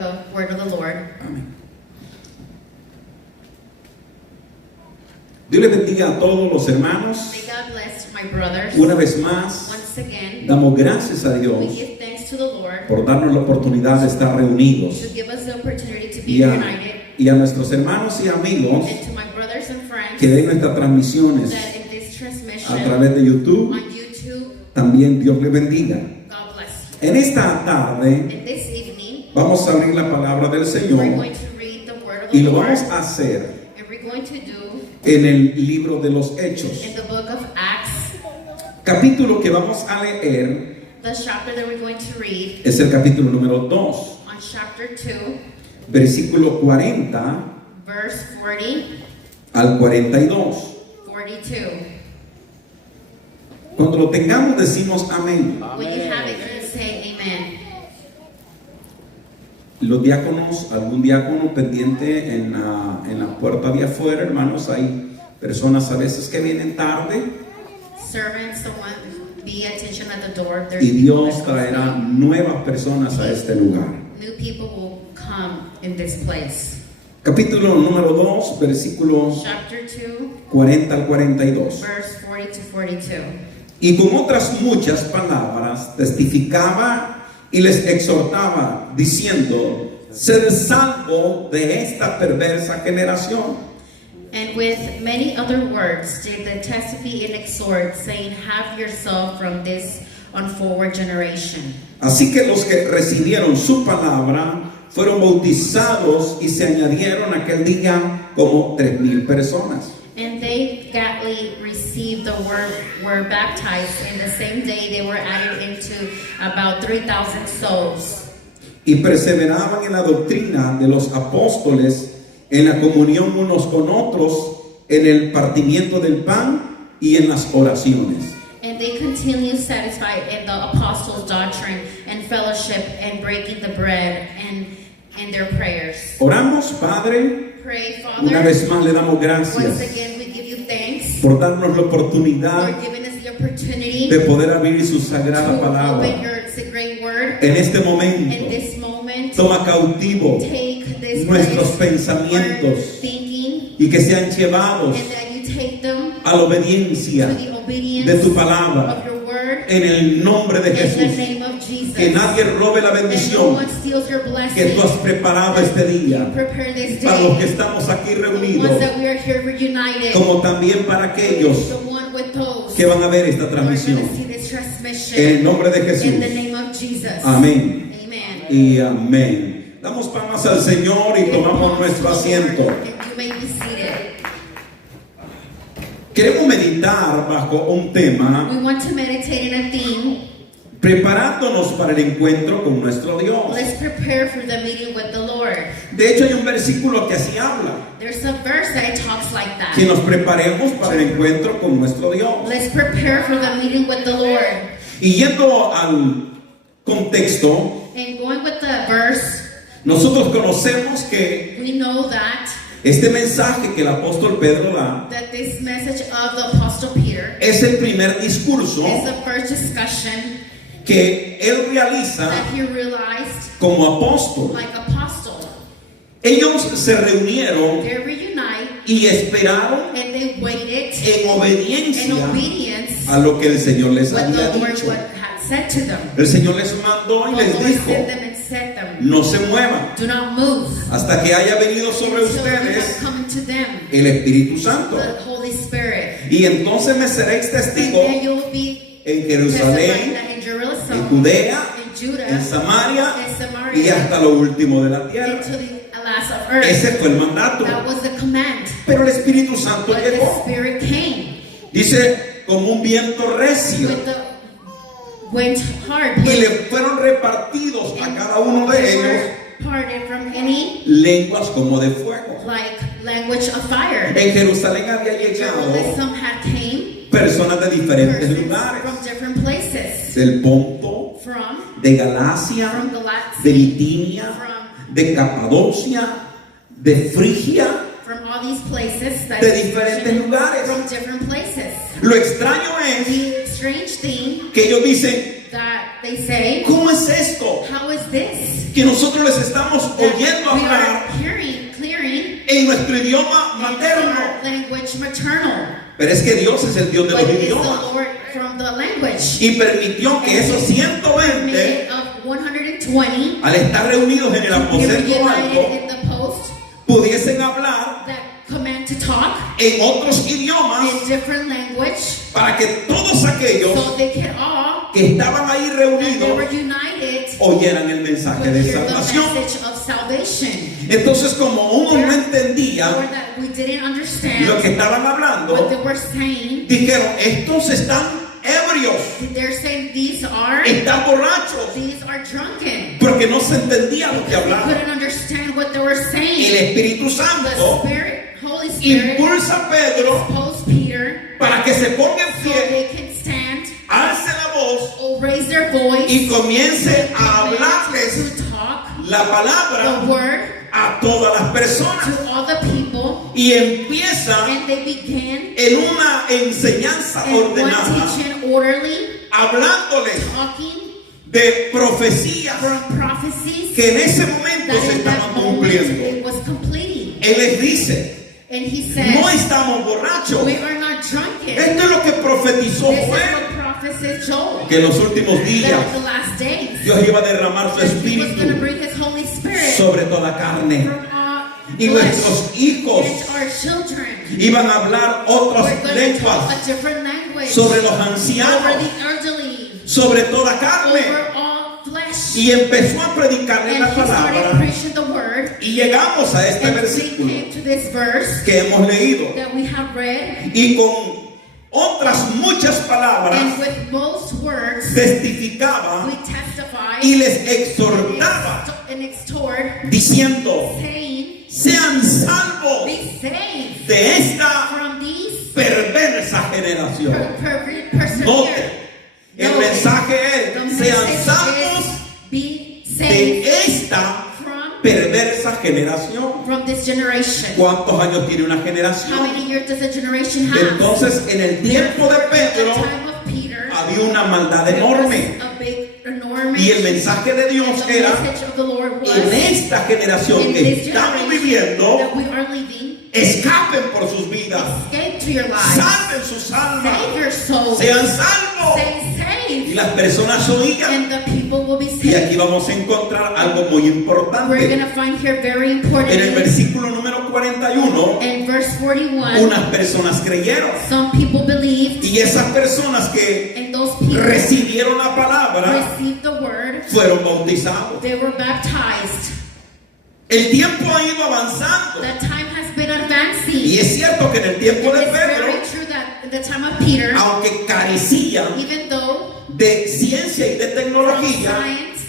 The word of the Lord. Amén. Dios les bendiga a todos los hermanos. May God bless my brothers. Una vez más, Once again, damos gracias a we Dios give thanks to the Lord por darnos la oportunidad de estar reunidos. to give us the opportunity to be Y united. y a nuestros hermanos y amigos And to my brothers and friends que ven nuestras transmisiones that in this transmission a través de YouTube, on YouTube, también Dios les bendiga. God bless you. En esta tarde And this evening, vamos a abrir la palabra del we're Señor going to read the word of y the lo Lord. vamos a hacer And we're going to do en el libro de los Hechos. in the book of Acts, Capítulo que vamos a leer the chapter that we're going to read es el capítulo número 2, on chapter 2, versículo 40 verse 40, al 42. 42. Cuando lo tengamos decimos amén. When you have it, you say amen. Los diáconos, algún diácono pendiente en la puerta de afuera, hermanos, hay personas a veces que vienen tarde Servants, someone be attention at the door. There's y people Dios that traerá nuevas personas a este lugar. new people will come in this place. Capítulo número 2, versículos Chapter 2, 40 al 42. verse 40 to 42. Y con otras muchas palabras testificaba y les exhortaba diciendo: sed salvo de esta perversa generación. And with many other words did they testify and exhort, saying, have yourself from this unforward generation. Así que los que recibieron su palabra fueron bautizados y se añadieron aquel día como 3,000 personas. And they gladly received the word, were baptized, and the same day they were added into about 3,000 souls. Y perseveraban en la doctrina de los apóstoles, en la comunión unos con otros, en el partimiento del pan y en las oraciones. And they continued satisfied in the apostles' doctrine and fellowship and breaking the bread and their prayers. Oramos, Padre. Pray, Una Father. vez más le damos Once gracias again, we give you thanks por darnos la for oportunidad giving us the opportunity de poder abrir su to sagrada open palabra. your great word. En este In momento, this moment, toma cautivo take this nuestros place, pensamientos our thinking, y que sean llevados and that you take them a la obediencia to the obedience de tu palabra. of your word. En el nombre de In the Jesús. name of Jesus. Que nadie robe la And no bendición one steals your que blessing. tú has preparado este día Prepare this para los que day. estamos aquí The ones reunidos, that we are here reunited. como también para aquellos The one with those que van a ver esta who are going transmisión. to see this transmission. En el nombre de In the Jesús. name of Jesus. Amén Amen. y amén. Damos palmas al Señor y tomamos nuestro asiento. And you may be seated. Queremos meditar bajo un tema, We want to meditate in a theme. preparándonos para el encuentro con nuestro Dios. Let's prepare for the meeting with the Lord. De hecho, hay un versículo que así habla, There's a verse that talks like that. que nos preparemos para el encuentro con nuestro Dios. Let's prepare for the meeting with the Lord. Y yendo al contexto, And going with the verse, nosotros conocemos que we know that este mensaje que el apóstol Pedro da this message of the Apostle Peter es el primer discurso is the first discussion que él realiza that he realized como apóstol. like apostle. Ellos se reunieron They reunite y esperaron and they waited en in obediencia obedience a lo que el Señor les what había the Lord dicho. had said to them. El Señor les mandó y The les Lord dijo: sent them and said them, no se muevan do not move hasta que haya venido sobre until we have ustedes come to them el Espíritu Santo. the Holy Spirit. Y entonces me seréis And testigos then you will be en testifying Jerusalén, that in en Jerusalem, Judea, in Judah, en Samaria in y Samaria, hasta lo último de la tierra. into the last of earth. Ese fue el mandato. That was the command. Pero el Espíritu Santo But the llegó. Spirit came Dice, como un viento recio. with the wind hard. Y le fueron repartidos a cada uno de They ellos were parted from any lenguas como de fuego. like language of fire. En Jerusalén había In llegado Jerusalem had came personas de diferentes persons lugares. from different places. Del Ponto, From de Galacia, Galatia, de Bitinia, from de Capadocia, de Frigia, from all these places that de diferentes lugares. from different places. Lo extraño es The strange thing que ellos dicen, that they say, ¿cómo es esto? how is this? Que nosotros les estamos That oyendo we hablar are clearing en nuestro idioma in materno. our language maternal. Pero es que Dios es el Dios de But los it is the idiomas. Lord from the language. Y permitió que esos 120, Made of 120 al estar reunidos en el be aposento united alto, in the post pudiesen hablar that command to talk en otros idiomas in different language, para que todos aquellos so they can all, que estaban ahí and they were reunidos united, oyeran el mensaje would de hear the salvación. message of salvation. Entonces, como uno no Or entendía that we didn't understand lo que estaban what hablando, they were saying, dijeron, estos están ebrios, they're saying these are drunken. porque no se entendía lo que They hablaban. couldn't understand what they were El saying. Espíritu The Santo Spirit, Holy Spirit, impulsa a Pedro exposed Peter para que se ponga en so pie, they can stand alce la voz or raise their voice y comience a and hablarles to talk la the palabra word a todas las personas. to all the people, Y empieza and they began en una enseñanza in one ordenada, teaching orderly, hablándoles talking de profecías from prophecies que en ese momento that se in that estaban moment cumpliendo. it was completing. Él les dice, And he said, no estamos borrachos. we are not drunken. Esto es lo que profetizó This is Joel, what prophesied Joel. que en los últimos That días in the last days, Dios iba a derramar su that he was going to espíritu bring his Holy Spirit sobre toda carne. from all Y flesh nuestros hijos and our children. iban a hablar otras We're going to talk lenguas a different language sobre los over ancianos, the elderly, sobre toda carne. over all flesh. Y empezó a predicarle And la he started palabra. preaching the word. Y llegamos a este And we versículo came to this verse que hemos leído. that we have read. Y con otras muchas And palabras with most words, testificaba we testify y les exhortaba and extort, diciendo, saying, sean salvos be saved de esta from these perversa generación. persevere. Note, el mensaje The es, sean message salvos is, be saved de esta from perversa generación. this generation. ¿Cuántos años tiene una How generación? many years does a generation have? Entonces, en el tiempo de At the Pedro time of Peter, había una maldad there was enorme. a big, enormous, Y el mensaje de Dios and the era, message of the Lord was, en esta generación in que this estamos generation viviendo, that we are living, escapen por sus vidas, escape to your lives, salven sus almas, save your souls, sean salvos. stay Y safe, las personas oían. and the people will be Y aquí saved. vamos a encontrar algo muy We're importante. going to find here very important. En el versículo número 41, In verse 41, unas personas creyeron. some people believed, Y esas personas que and those people recibieron la palabra received the word. fueron bautizados. They were baptized. El tiempo ha ido avanzando. The time has been Y advancing. es cierto que en el tiempo de It is Pedro, very true that in the time of Peter, aunque carecían even though de ciencia y de from tecnología, science,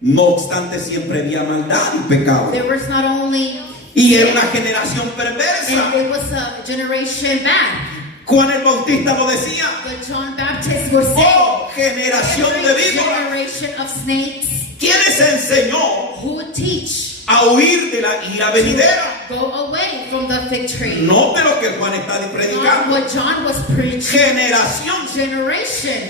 no obstante siempre había maldad y pecado. there was not only, Y era una generación and perversa. it was a generation bad. Juan el Bautista lo decía. But John Baptist was saying, Oh, generación de every víboras. generation of snakes ¿Quién les enseñó who would teach a huir de la ira venidera? go away from the fig tree. No de lo que Juan está Not predicando. what John was preaching. Generación Generation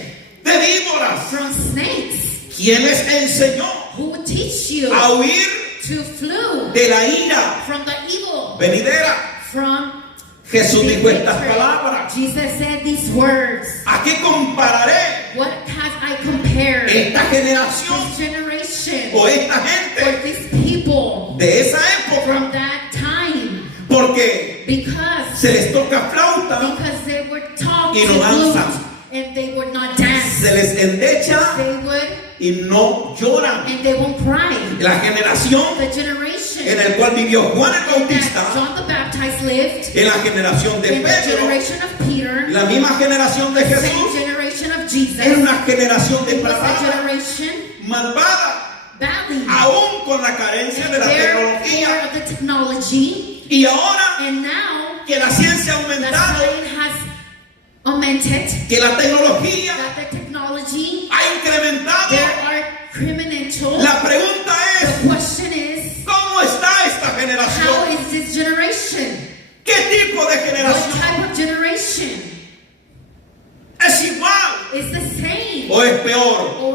de víboras. from snakes ¿Quién les enseñó who would teach you a huir to flee de la ira from the evil, venidera? from Jesús the dijo estas fig tree. palabras. Jesus said these words. ¿A qué compararé What have I compared esta generación this generation o esta or gente these people de esa época? from that time? Porque Because se les toca flauta, they would talk Y to no danzan. flute and they would not dance. se les endecha They would y no lloran. and they won't cry. La generación The generation en la cual vivió Juan el that Bautista, John the Baptist lived, en la generación de in the Pedro, generation of Peter, la misma generación de the same Jesús, generation of era Jesus, una generación it was a depravada, generation malvada, badly aún con la carencia de la therefore tecnología. of the technology, Y ahora and now que la ciencia ha the aumentado, science has augmented, que la tecnología that the technology, ha incrementado, there are criminal. la pregunta The es, question is, ¿cómo está esta how generación? is this generation? ¿Qué tipo de What generación? type of generation? ¿Es igual Is the same o es peor? or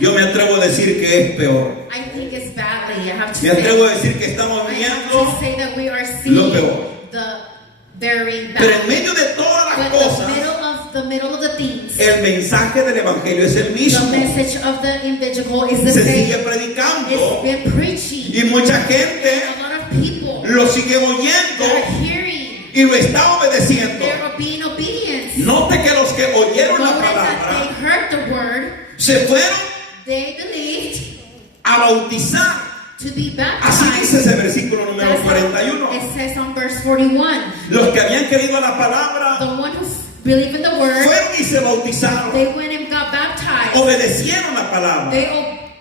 Yo me atrevo a decir que es peor. I think it's badly. I have to Me say. atrevo a decir que estamos I have viviendo to say that we are lo seeing peor. the very Pero bad. en medio de todas las But cosas, the middle of the things, el mensaje del evangelio es el the mismo. message of the individual is the Se same. sigue predicando It's been preaching. y mucha gente A lot of people lo sigue that oyendo are hearing, y lo está obedeciendo. they're being obedient. Note que los que oyeron la Notice that palabra they heard the word, se fueron they believed a bautizar. to be Así dice baptized. ese versículo número That's 41. how it says on verse 41. Los que habían creído a la palabra The one who believed in the word, fueron y se bautizaron. they went and got baptized. Obedecieron la palabra. They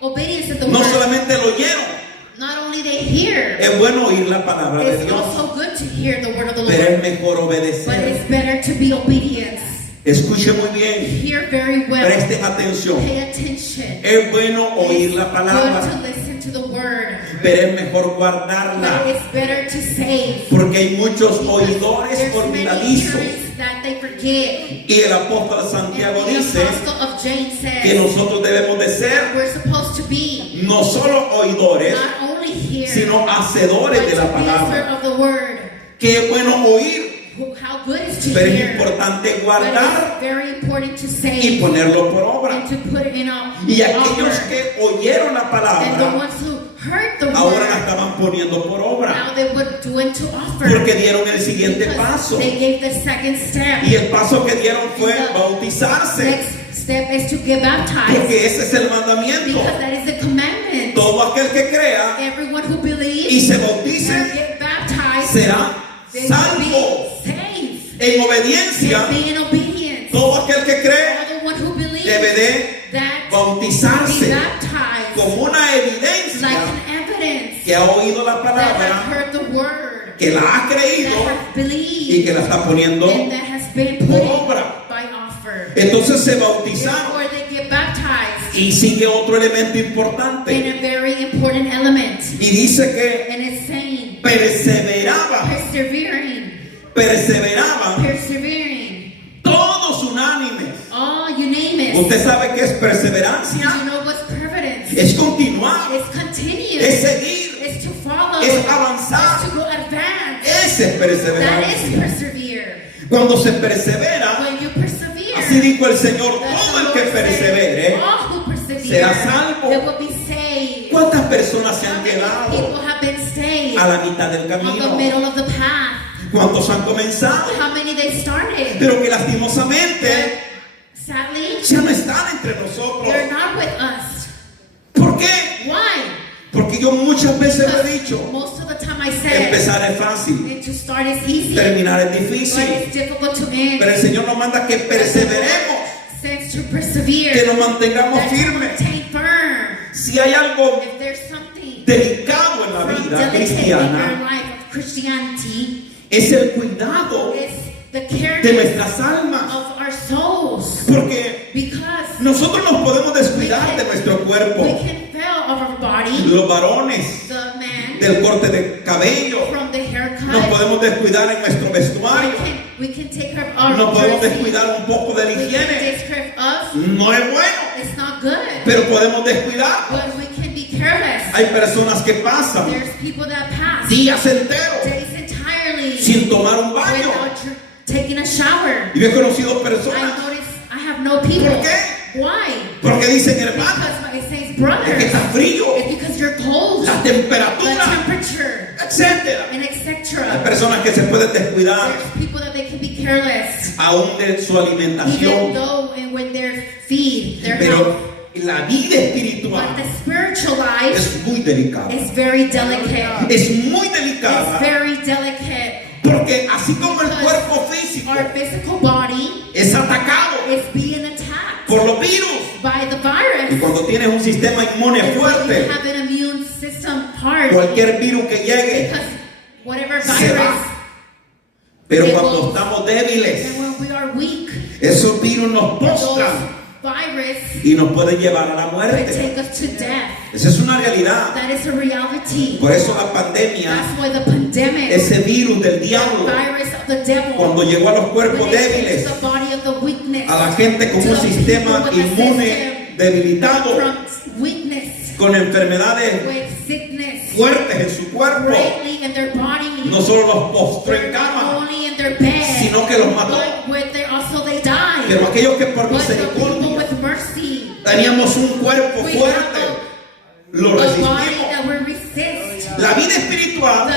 obedience to the No word. solamente lo oyeron. Not only they hear, Es bueno oír la palabra de it's Dios, also good to hear the word of the pero es Lord. mejor But obedecer. it's better to be obedient. Escuche muy bien. Hear very well. Presten atención. Pay attention. Es bueno oír la It's palabra, good to listen to the word. pero es mejor But guardarla. it's better to save. Porque hay muchos Because oidores there's many olvidadizos. hearers that they forget. Y el apóstol Santiago And the dice apostle of James que says nosotros debemos de ser we're supposed to be no solo oidores, not only here, sino hacedores but de la to be a palabra. servant of the word. Que es bueno oír, How good is to pero es hear. importante But guardar it's very important to y say ponerlo por obra. and to put it in a Y aquellos offer. que oyeron la And the palabra, ones who heard the ahora la word, estaban poniendo por obra. now they would do it to offer. Porque dieron el siguiente Because paso. they gave the second step. Y el paso que dieron fue bautizarse. Next step is to get baptized. Porque ese es el mandamiento. Because that is the commandment. Todo aquel que crea Everyone who y believes se and bautice get baptized, será they will salvo. be saved. En obediencia, They be in obedience. todo aquel que cree Everyone who believes debe de that bautizarse be baptized como una like evidencia an evidence que ha oído la that palabra, have heard the word, que la ha that creído have y believed, que la está poniendo and that has been por put obra. by offer. Entonces se bautizaron. Therefore they get baptized Y sigue otro elemento importante. in a very important element. Y dice que And it's saying, perseveraban, perseveraban persevering, todos unánimes. all you name it. Usted sabe que es Do perseverancia, you know what's permanence? es continuar, It's continuous. es seguir, It's to follow. es avanzar. It's to go advance. ese es That is perseverancia. persevere. Cuando se persevera, When you persevere, así dijo el Señor, that's todo the el que Lord said, persevere all who persevere, será salvo. they will be saved. ¿Cuántas personas se How han many quedado people have been saved a la mitad del on the camino? middle of the path? ¿Cuántos han comenzado? How many they started? Pero que lastimosamente Sadly, ya no están entre nosotros. they're not with us. ¿Por qué? Why? Porque yo muchas veces lo he Because dicho, most of the time I said, empezar es fácil, and to start is easy, terminar es but difícil. it's difficult to end. Pero el Señor nos manda que perseveremos, Since to persevere, que nos mantengamos that you firmes. maintain firm. Si hay algo If there's something delicado en la from vida delicate in your cristiana, life of Christianity, es el cuidado is the de care nuestras almas. of our souls. Porque Because nosotros nos podemos descuidar de nuestro we cuerpo. can fail of our body, Los varones, the man, del corte de cabello, from the haircut. nos podemos descuidar en nuestro vestuario. We can take care of our Nos podemos dressing. descuidar un poco de la We can higiene. take care of. No es bueno, It's not good. pero podemos descuidar. But we can be careless. Hay personas que pasan There's people that pass días enteros days entirely sin tomar un baño. without taking a shower. Y yo he conocido I personas. notice I have no people. ¿Por qué? Why? Porque dicen, hermano, Because it says es que brothers. está frío, It's because you're cold. la The temperatura, temperature etcétera. and Hay etc. personas que se pueden descuidar There's people that they can be careless, aún de su even alimentación. though and when they're feed, their Pero health. la vida But espiritual the spiritual life es muy delicada. is very delicate. Es muy It's delicada very delicate. porque así como el cuerpo físico Our physical body es atacado is being attacked por los virus, by the y virus. cuando tienes un sistema inmune And when you fuerte, have an immune system part, cualquier virus que llegue because whatever se virus, va. Pero cuando estamos débiles, and when we are weak, esos virus nos those postran virus y nos pueden llevar a la could muerte. take us to death. Esa es una realidad. That is a reality. Por eso la pandemia, That's why the pandemic, ese virus del the diablo, virus of the devil, cuando llegó a los cuerpos when it débiles, takes the body of the weakness, a la gente con to un the sistema people with a inmune system debilitado, from weakness, con enfermedades with sickness, fuertes en su cuerpo, greatly in their body. no solo los postró en They're not cama, only in their bed, sino que los mató. but with their, also they died. Pero aquellos que por But the people misericordia with mercy, teníamos un cuerpo we fuerte, have lo a body resistimos. that will resist. La vida espiritual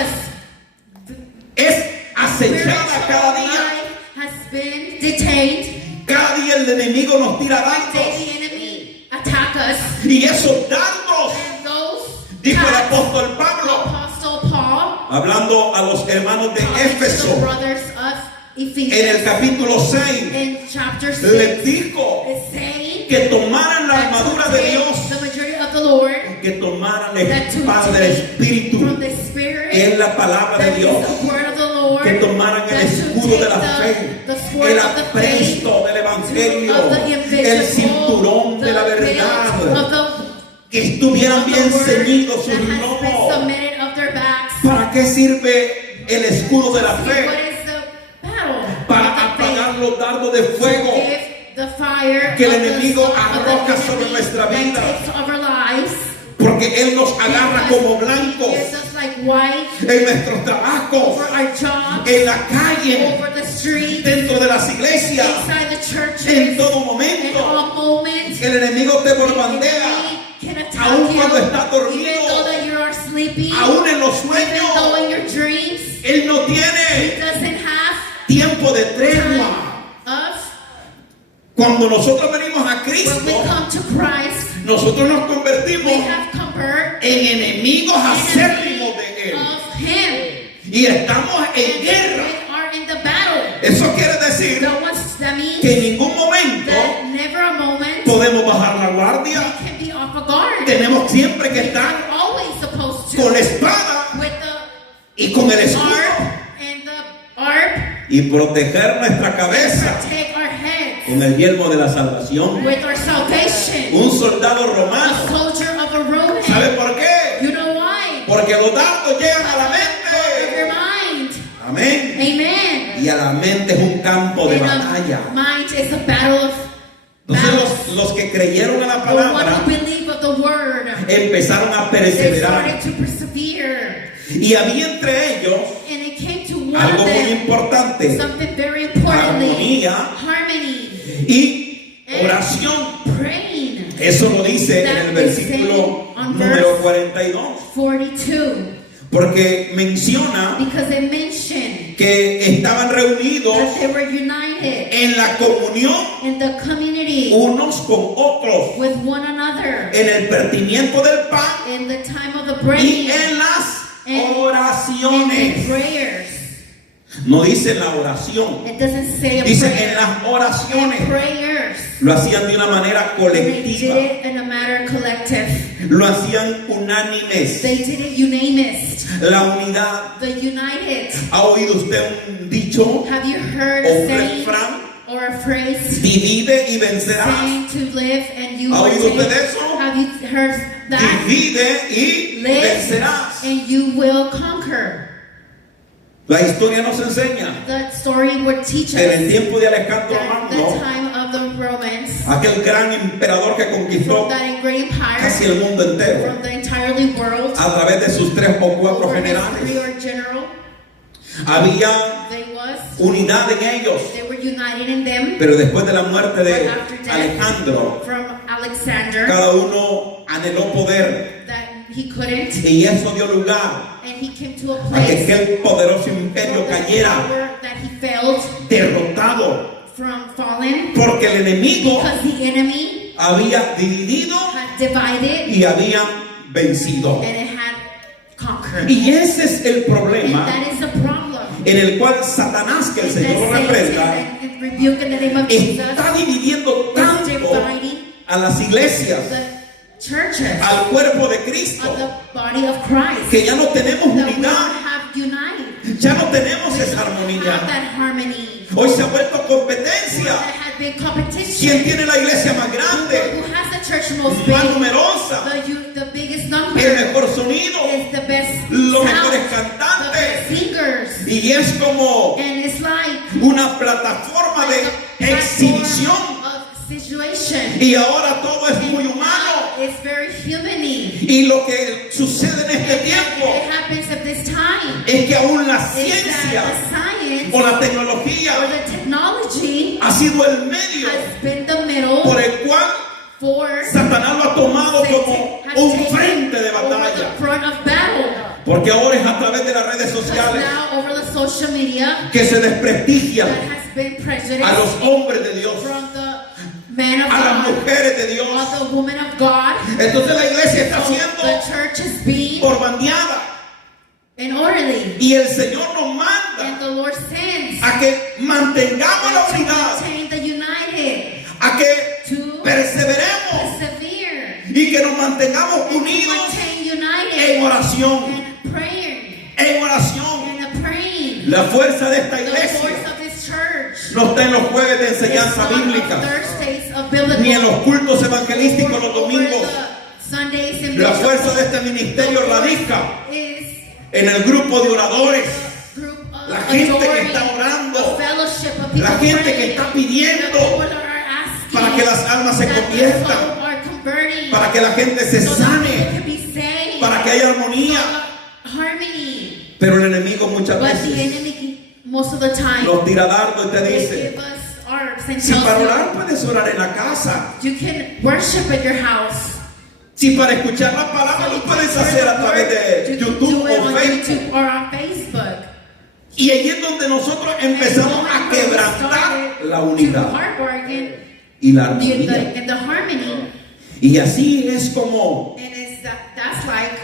The es spiritual acechada cada día. life has been detained. Cada día el enemigo nos tira One day dardos. the enemy attack us, Y esos dardos, and those dijo el attacks, apóstol Pablo, Apostle Paul, hablando a los hermanos de talking to the Éfeso, brothers of en el Ephesians, capítulo 6, in chapter 6, les dijo is saying que tomaran la that armadura to de take Dios, the majority of the Lord, que tomaran la that to espada del take Espíritu, from the Spirit, que es la palabra de that is Dios, the word of the Lord, que tomaran el that to escudo de la take fe, the sword el of the faith, apresto del evangelio, of the el invisible, cinturón de la the belt verdad, of the que estuvieran bien ceñidos sus that has been lomos. submitted of their backs. ¿Para qué sirve el escudo de la What fe? is the battle? Para of the apagar faith? los dardos de fuego Give the fire que el of the enemigo sword of the arroja sobre enemy nuestra that vida. takes over lives. porque Él nos agarra como blancos Gives us like white en nuestros trabajos, over our jobs, en la calle, over the street, dentro de las iglesias, inside the churches, en todo in momento. all moments. El enemigo te The bombardea, enemy can attack aun you, cuando estás dormido, even though that you are sleeping, aún en los even though in sueños. your dreams, Él no he tiene doesn't have tiempo de tregua. time of. Cuando nosotros venimos a When Cristo, we come to Christ, nosotros nos we convertimos have conquered en enemigos acérrimos de Él. of Him. Y estamos en And guerra. we are in the battle. Eso quiere decir That means que en ningún momento that never a moment podemos bajar la we guardia. can be off a guard. Tenemos siempre que We estar are always supposed con la to espada with the y con el escudo arm and the arm y proteger nuestra cabeza protect our heads con el yelmo de la salvación. with our salvation. Un soldado A romano, soldier of a Roman. ¿sabe por qué? You know why? Porque los dardos llegan a la Of your mente. mind. Amén. Amen. Y a la mente es un campo de And batalla. the mind is a battle of Entonces battles. los que creyeron a la The one palabra who believe of the word, empezaron a they perseverar. started to persevere. Y había entre ellos And it came to one algo of muy them, importante: something very importantly, armonía harmony, y oración. praying. Eso lo dice en el versículo número 42. 42, Porque menciona because it mentioned que estaban reunidos that they were united en la comunión in the community unos con otros, with one another en el partimiento del pan in the time of the y breaking en las and in oraciones. prayers. No dice en la oración, It doesn't say a dice en prayer. las oraciones. In prayers. Lo hacían de una manera And they did colectiva, it in a matter collective. lo hacían unánimes. They did it unanimous. La unidad. The united. ¿Ha oído usted un dicho? Have you heard O a un saying refrán: or a phrase divide y vencerás. saying to live and you ¿Ha will oído usted take? eso? Have you heard that? Divide y Live vencerás. and you will conquer. La historia nos enseña The story would teach que en el us tiempo de Alejandro that the Magno, time of the Romans, aquel gran emperador que conquistó from that great casi empire, el mundo entero from the entirely world, a través de sus 3 o 4 over his generales, 3 or general, había they was, unidad en ellos. they were united in them. Pero después de la muerte But de after death Alejandro, from Alexander, cada uno anheló poder, that he couldn't, y eso dio lugar and he came to a a que place aquel poderoso where imperio the cayera power that he felt derrotado, from fallen, porque el enemigo because the enemy había dividido had divided y había vencido. and it had conquered. Y ese es el And problema that is the problem. en el cual Satanás, que el Señor lo reprenda, and rebuke in the name of Jesus, está dividiendo is tanto dividing a las iglesias, the churches al cuerpo de of Cristo, the body of Christ. que ya no tenemos That we don't unidad, have united. ya no tenemos We esa don't have armonía. that harmony. Hoy se ha vuelto competencia. There has been competition. ¿Quién tiene la iglesia más Who grande, has the church most más big? numerosa, The biggest number el mejor sonido, is the best los sound, mejores the cantantes? best singers. Y es como And it's like una plataforma de a exhibición. platform of situation. Y ahora todo es muy And humano. now it's very Y lo que sucede en este tiempo It happens at this time. es que aún la Is ciencia that the science o la tecnología or the technology ha sido el medio has been the middle por el cual for Satanás lo ha tomado como Satan has un taken frente de over batalla. the front of battle. Porque ahora es a través de las redes Because sociales now over the social media que se desprestigian that has been prejudice a los hombres de Dios, from the man of a las God, mujeres de Dios. of the woman of God. Entonces la iglesia está So siendo the church is being por bandeada. and orderly. Y el Señor nos And manda the Lord sends a que mantengamos la to unidad, maintain the united, a que to perseveremos persevere, y que nos mantengamos to unidos maintain en united, oración, and praying, en oración. and a praying. La fuerza de esta The iglesia force of this church no está en los jueves de is enseñanza not on bíblica, Thursdays of biblical, ni en los cultos evangelísticos los or domingos. the Sundays and La biblical. fuerza de este ministerio The force radica is en el grupo de oradores, group of la gente que adoring, está orando, a fellowship of people la gente que praying, está pidiendo the people that are asking para que las almas se that their conviertan, souls are converting, para que la gente se so that people sane, can be saved, para que haya armonía. harmony. Pero el enemigo muchas But the veces enemy, most of the time, nos tira dardo y te they dice, give us arms and si para tells orar puedes orar en la casa, you can worship at your house. si para escuchar la palabra lo puedes hacer a través de You can YouTube do it o on Facebook. YouTube or on Facebook. Y ahí es donde nosotros empezamos a quebrantar la unidad y la armonía. And the harmony, Y así es como and that's like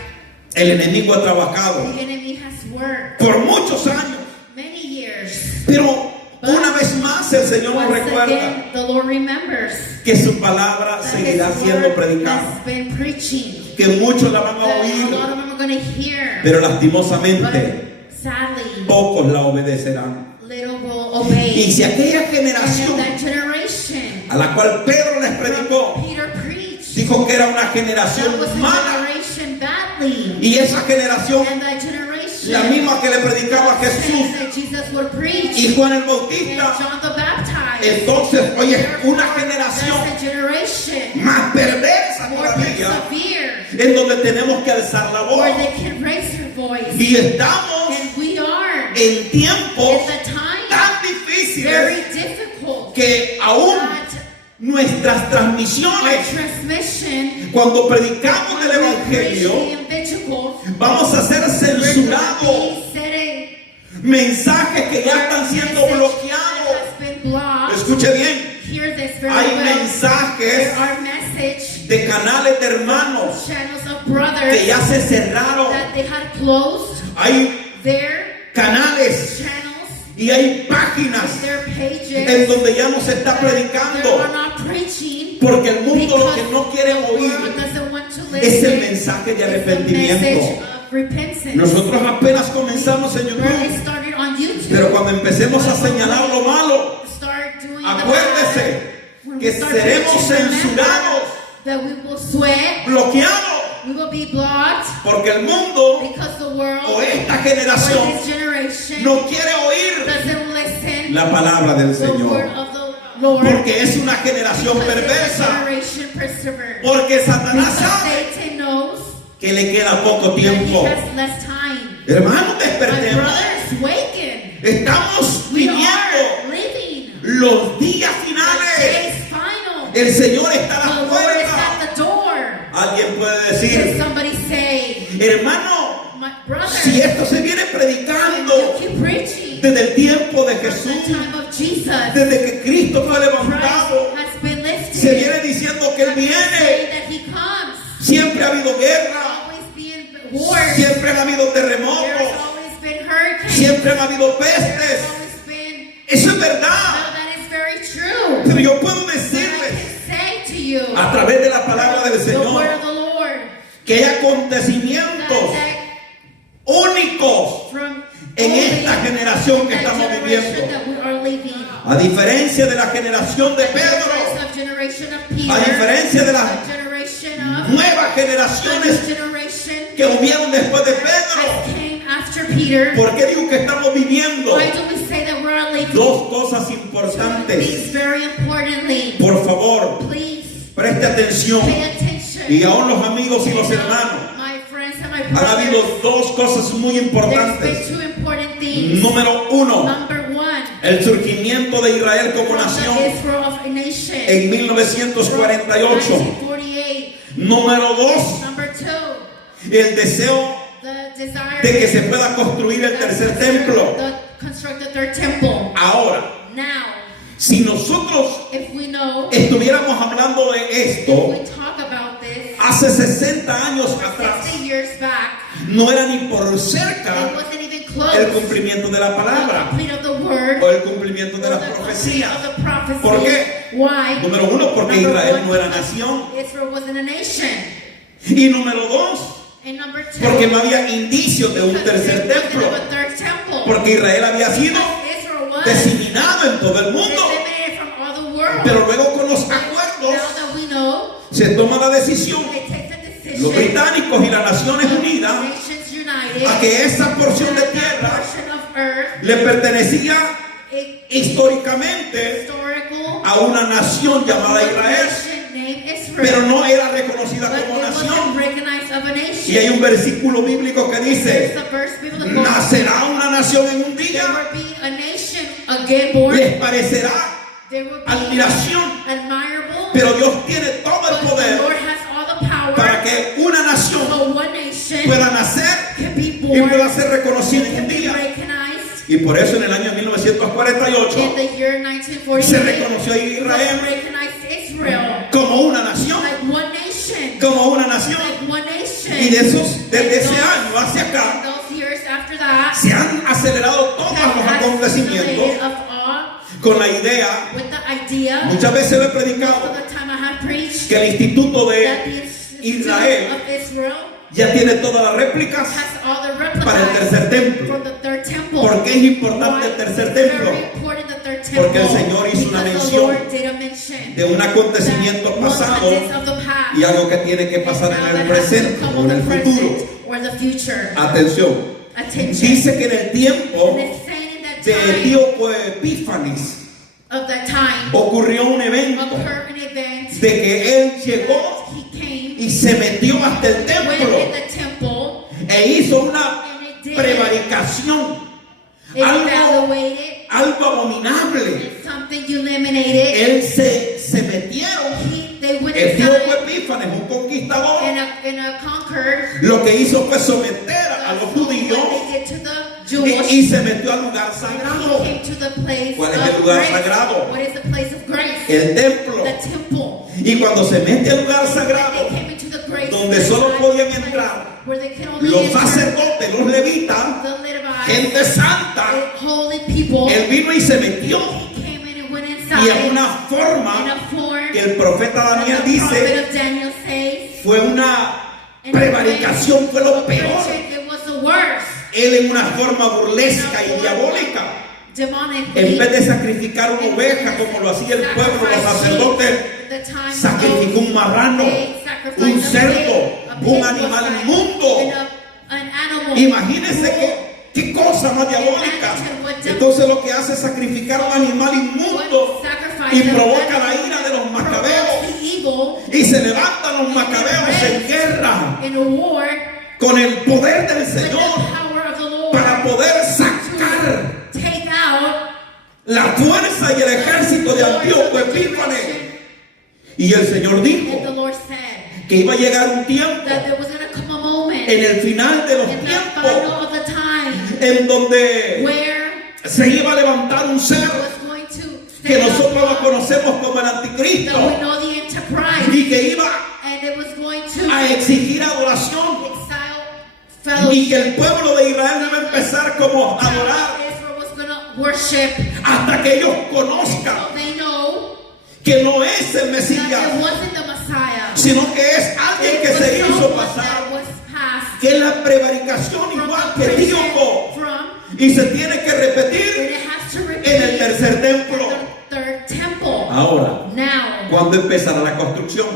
el enemigo ha trabajado the enemy has worked por muchos años. many years. Pero una vez más el Señor nos Once recuerda again, the Lord remembers que su palabra that seguirá His siendo word predicada, has been preaching. que muchos la van a That a oír, lot of them are going to hear, pero lastimosamente but sadly, pocos la obedecerán. little will Y obey. si aquella And generación that generation a la cual Pedro les predicó Peter preached, dijo que era una generación that was a mala, generation badly. y esa generación, And that generation, la misma que le predicaba a Jesús that Jesus would preach, y Juan el and Bautista, John the Baptized. entonces oye, una Therefore, generación that's a generation más perversa more todavía, persevere, en donde tenemos que alzar la voz. where they can raise their voice. Y estamos And we are en tiempos in the time tan very difíciles difficult que aún that nuestras our transmisiones, transmission, cuando predicamos el when we preach Evangelio, the invisible, vamos a ser censurados. we said it, Mensajes que ya están siendo message bloqueados. that has been blocked. Escuche bien, Hear this very hay well. mensajes There are message de canales de hermanos channels of que brothers ya se cerraron. that they had closed Hay their canales channels, y hay páginas their pages. en donde ya no se está They are predicando, not preaching porque el mundo lo because que no quiere the world oír doesn't want to es el listen. mensaje de It's the message arrepentimiento. of repentance. Nosotros apenas comenzamos en Where I YouTube, started on YouTube. pero cuando empecemos a señalar lo malo, Start doing the acuérdese bad. When que we start seremos preaching, remember censurados, that we will sweat, bloqueados, we will be blocked porque el mundo because the world o esta or generación this generation no quiere oír doesn't listen la palabra del the word Señor, of the Lord. porque es una generación Because it's a perversa, generation perseverant. porque Satanás Because sabe Satan knows que le queda poco that he tiempo. has less time. Hermanos, My despertemos. brothers, waken. Estamos We viviendo are living los días the finales. days final. El Señor está a The la Lord is puerta. at the door. Alguien puede Can decir, somebody say, hermano, my brother, si esto se viene you predicando keep preaching desde el tiempo de from the Jesús, time of Jesus. desde que Cristo fue levantado, Christ has been lifted. se viene diciendo que Él Saying viene. that he comes. Siempre ha habido guerra, Always being wars. siempre han habido There's terremotos, always been hurricanes. siempre han habido There's pestes. always been. Eso es No, verdad. that is very true. Pero yo puedo But I decirles can say to you, a través de la palabra del the word Señor of the Lord, que hay that acontecimientos únicos from en only esta generación que that estamos generation viviendo. that we are living. A diferencia de la generación de The Pedro, generation of Peter, a diferencia de las the generation of nuevas the generaciones generation que hubieron después de that Pedro. came after Peter. ¿Por qué digo que estamos viviendo Why do we say that we're living? dos cosas Two importantes? things very importantly. Por favor, Please preste atención. pay attention. Y aún los amigos y los hermanos, My friends and my han habido brothers, dos cosas muy there's importantes. been two important things. Número uno, Number one, el surgimiento de Israel como from nación the Israel of a nation. en 1948. 1948. Número dos, Number two, el deseo the desire de que se pueda construir el tercer templo. construct the third temple. Ahora, Now, si nosotros if we know, estuviéramos hablando de if esto we talk about this, hace 60 años over atrás, 60 years back, no era ni por it cerca wasn't even el close. cumplimiento de la The palabra complete of the word, o el cumplimiento de or la the profecía. complete of the prophecy. ¿Por qué? Why? Número uno, porque Number Israel one, no era because nación. Israel wasn't a nation. Y número dos, And number two, porque no había indicios de un because tercer there wasn't templo. of a third temple. Porque Israel había sido Because Israel was diseminado en todo el mundo. eliminated from all the world. Pero luego con los Now acuerdos that we know, se toma la decisión, they take the decision, los británicos y las Naciones Unidas, Nations United, a que esa porción de that tierra portion of earth, le pertenecía it, históricamente historical, a una nación llamada Israel, nation named Israel, pero no era reconocida but como it nación. wasn't recognized of a nation. Y hay un versículo bíblico que There's dice, a verse biblical. nacerá una nación en un There día, will be a nation again born. les parecerá There will be admiración, admirable. pero Dios tiene todo el But the poder Lord has all the power. para que una nación So one nation pueda nacer can be y born, pueda ser reconocida en can un be día. recognized. Y por eso en el año In 1948 the year se 1948, reconoció a it was Israel recognized Israel como una nación, like one nation, como una nación. like one nation. Y desde ese And año hacia those- acá those years after that, se han acelerado todos los has acontecimientos accumulated of all con la idea, with the idea. muchas veces lo he Most of predicado, the time I have preached que el Instituto that de the Institute Israel of Israel ya tiene todas las réplicas has all the para el replicas tercer templo. from the third temple. ¿Por qué es importante el Why tercer it's templo? very important, the third temple. Porque el Señor hizo una Because the mención Lord did a mention de un acontecimiento that was pasado events of the past, y algo que tiene que and pasar now en that el has to presente come o en in el the futuro. present or the future. Atención, Attention. dice que en el tiempo And it's saying in that de time Etíope Epífanes of that time ocurrió un evento occurred an event de que él llegó he came, y se metió hasta el went templo in the temple, e hizo una and it did prevaricación, it algo, evaluated, algo abominable. it's something you eliminated. Él se metieron. They went Etíope inside Epífanes, un conquistador, and conquered lo que hizo fue someter a los what judíos they did to the Jewish. y se metió al lugar He sagrado. came to the place ¿Cuál es of el lugar grace. sagrado? What is the place of grace? El templo. The temple. Y cuando se mete al lugar They sagrado, came into the grace donde solo place podían entrar where they can only los enter sacerdotes, los levitas, the Levites, gente santa, holy people. él vino y se metió. He came in and went Y inside en una in forma a form que el profeta that Daniel the prophet dice of Daniel says. fue una in a prevaricación, fue lo way, peor. it was the worst. Él en una forma burlesca y diabólica, Demonically, en vez de sacrificar una oveja como lo hacía el pueblo, los sacerdotes, sacrificó un marrano, un cerdo, un animal inmundo. Imagínense qué cosa más diabólica. Entonces lo que hace es sacrificar un animal inmundo y provoca la ira de los macabeos. Y se levantan los macabeos en guerra con el poder del Señor para poder sacar la fuerza y el ejército de Antíoco Epífanes. Y el Señor dijo que iba a llegar un tiempo en el final de los tiempos en donde se iba a levantar un ser que nosotros lo conocemos como el anticristo y que iba a exigir adoración y que el pueblo de Israel iba a empezar como a adorar hasta que ellos conozcan que no es el Mesías, sino que es alguien que se hizo pasar, que es la prevaricación igual que Etíoco, y se tiene que repetir en el tercer templo. Ahora, ¿cuándo empezará la construcción?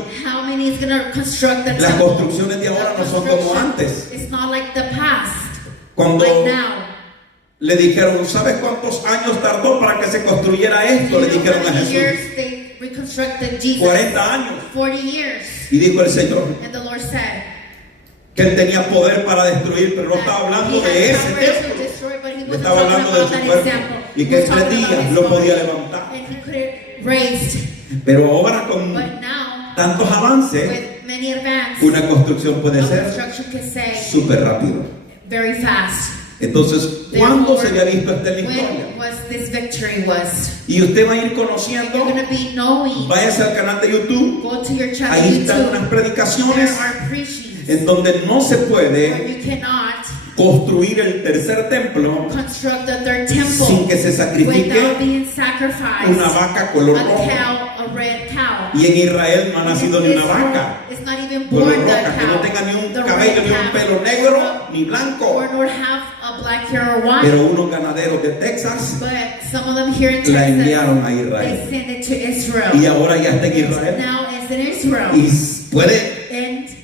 Las construcciones de ahora no son como antes. Cuando le dijeron, ¿sabes cuántos años tardó para que se construyera esto? Le dijeron a Jesús. constructed Jesus 40 años. 40 years. Y dijo el Señor And the Lord said que él tenía poder para destruir, pero no estaba hablando de ese templo. Le estaba hablando de su cuerpo. Y que en 3 días lo podía levantar. And he could have raised. Pero ahora con But now, tantos avances, with many advances, una construcción puede a ser construction can say súper rápido. very fast. Entonces, ¿cuándo se había visto esta en la historia? When was this victory was? Y usted va a ir You're conociendo, going to be knowing. váyase al canal de YouTube, Go to your channel ahí están YouTube. unas predicaciones There are preachings en donde no se where puede you cannot construir el tercer templo construct the third temple sin que se sacrifique without being sacrificed una vaca color a rojo. cow, a red cow. Y en Israel no ha nacido ni una vaca It's not even color born the roja, que no cow. tenga ni un The cabello, red ni un cow. pelo negro, ni blanco. Or nor have a black hair or white. Pero unos ganaderos de Texas But some of them here in la Texas, enviaron a they Israel. sent it to Israel. Y ahora ya está en Israel. Now it's in Israel. Y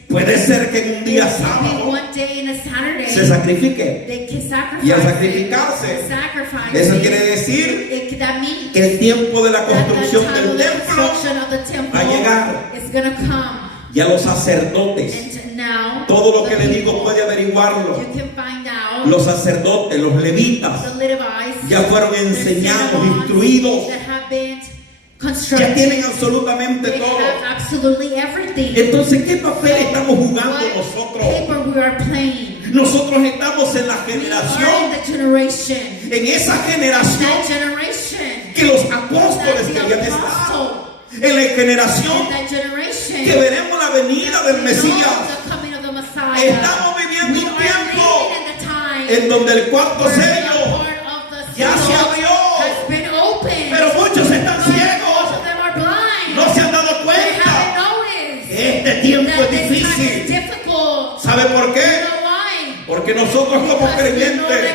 puede ser que en un día maybe sábado one day in a Saturday, se sacrifique. they can sacrifice Y al it. sacrificarse, Sacrifice eso it. quiere decir That means que el tiempo de la that the construcción time del of the templo construction of the temple va a llegar. is going to come. Ya los sacerdotes, And now, todo lo que the le digo people, puede averiguarlo. you can find out. Los sacerdotes, los levitas, The Levites, ya fueron the enseñados, synagogues instruidos, that have been ya constructed. tienen absolutamente They todo. have absolutely everything. Entonces, ¿qué papel estamos jugando What nosotros? paper we are playing. Nosotros estamos en la We are in generación, the generation. en esa That generación generation. que los That apóstoles the querían estar. apostle. En la generación In that generation. que veremos la venida del we know Mesías. the coming of the Messiah. Estamos viviendo We un are tiempo living in the time en donde el cuarto where the sello part of the ya se seal abrió. has been opened. Pero muchos están But most ciegos, of them are blind. no se han dado They cuenta. haven't noticed Este tiempo that es this time is difícil. difficult. ¿Sabe por You qué? know why? Porque nosotros como Because we know creyentes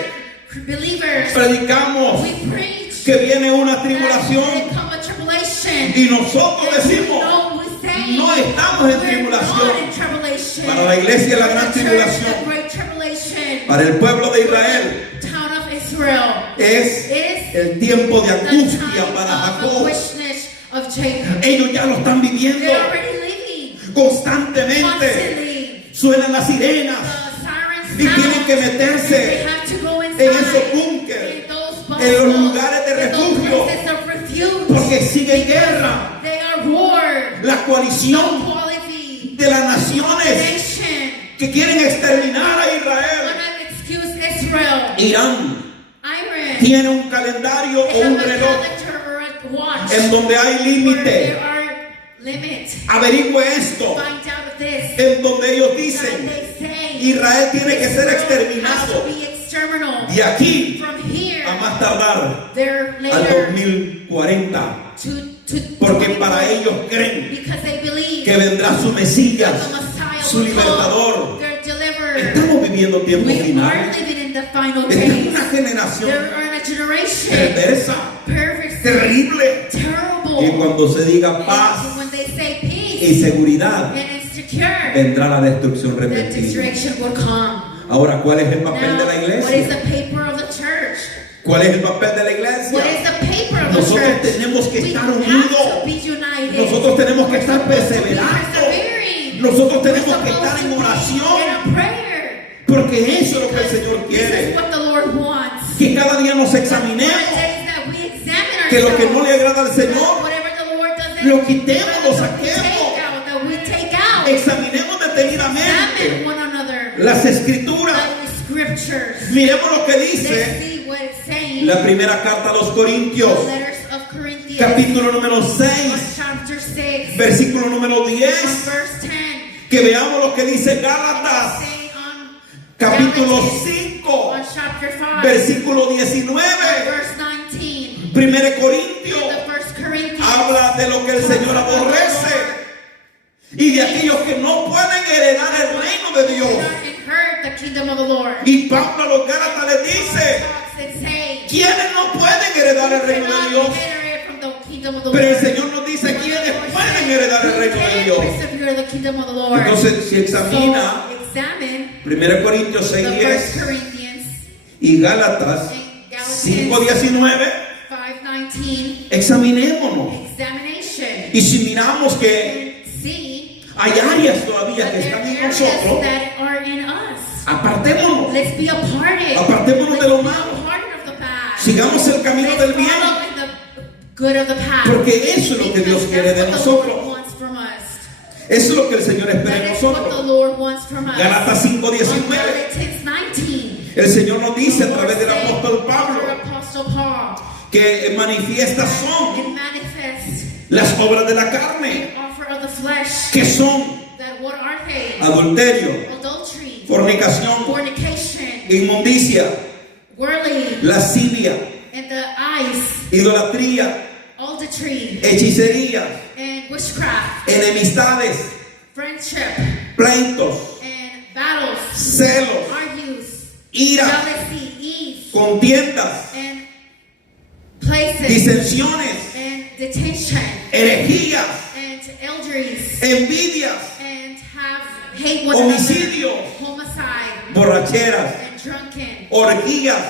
that believers, predicamos we preach que viene una that tribulación there come a tribulation. y nosotros And we decimos, know, we say, no estamos en we're tribulación. not in tribulation. Para la iglesia la gran For the church, tribulación, the great tribulation. para el pueblo de Israel, Town of Israel es is el tiempo de the angustia time para of Jacob. wishness of Jacob. Ellos ya lo están viviendo They're already living constantemente. constantly. Suenan las sirenas The sirens y tienen sound. que meterse They have to go inside. en esos búnkeres, In those en los bubbles, lugares de in those refugio, places of refuge. porque sigue guerra. They are war. La coalición Quality. de las naciones Nation. que quieren exterminar a Will Israel. not excuse Israel. Irán Iran. tiene un calendario They o have un a reloj calendar or a watch. en donde hay Where límite. there are limits. Averigüe esto, Find out this. en donde ellos That dicen, they say Israel tiene que ser Israel has exterminado to be exterminal. de aquí From here, a más tardar there al later 2040, to porque para ellos creen because they believe que vendrá su that Mesías, the Messiah su will libertador. come, their deliverer. Estamos viviendo tiempos We are finales. living in the final Esta es days. una generación There are a generation perversa, perfect, terrible. terrible. Y cuando se diga And paz when they say peace y seguridad, and insecure, vendrá la destrucción the repentina. destruction will come. Ahora, ¿cuál es el papel de la Now, what is iglesia? the paper of the church? ¿Cuál es el papel de la What iglesia? is the paper of the Nosotros church? tenemos que We estar have unidos. to be united. Nosotros tenemos que We're estar supposed to be perseverando. persevering. Nosotros tenemos We're que supposed estar en to be oración, in a prayer. porque eso es lo que el Señor This is quiere. what the Lord wants. Que cada día nos What examinemos, it is that we examine que lo que no ourselves. le agrada al Señor, Whatever the Lord doesn't, lo quitemos, lo that we saquemos. take out, that we take out. examinemos detenidamente Examine one another. las escrituras. The scriptures. Miremos lo que Let's dice see what it's saying. la primera carta a los The Corintios, letters of Corinthians. capítulo número On 6, chapter 6. versículo número On 10. verse 10. Que veamos lo que dice Gálatas, Say on capítulo Galatians, 5, on chapter 5. versículo 19. Verse 19. Primero Corintios The first Corinthians. habla de lo que el Señor aborrece y de aquellos que no pueden heredar el reino de Dios. Inherit the kingdom of the Lord. Y Pablo a los Gálatas les dice, ¿quiénes no pueden heredar el reino de Dios? Pero el Señor nos dice quiénes pueden heredar el reino de Dios. Entonces, si examina 1 Corintios 6:10 y Gálatas 5:19, examinémonos. nation. Y si miramos que See, hay áreas todavía that que there están are en areas nosotros, that are in us. apartémonos. Let's be a part of it. Apartémonos de lo Let's be malo. a part of the bad. Sigamos el camino Let's del bien. follow in the good of the path. Porque eso es lo que Dios Because quiere de that's what the nosotros. Lord wants from us. Eso es lo que el Señor espera de That is what the nosotros. Lord wants from us. Gálatas On 5:19. Galatians 19. El Señor nos dice a the Lord través del said apóstol Pablo through Apostle Paul, que manifiestas son it manifests las obras de la carne, the offer of the flesh. que son That what are they? adulterio, Adultery, fornicación, fornication, inmundicia, worldly, lascivia, and the eyes, idolatría, adultery, hechicería, and witchcraft, enemistades, friendship, pleitos, and battles, celos, argues, ira, jealousy, ease, contiendas, and places, disensiones, and detention, herejías, and elderies, envidias, and have hate one another, homicidios, homicide, borracheras, and drunken, orgías,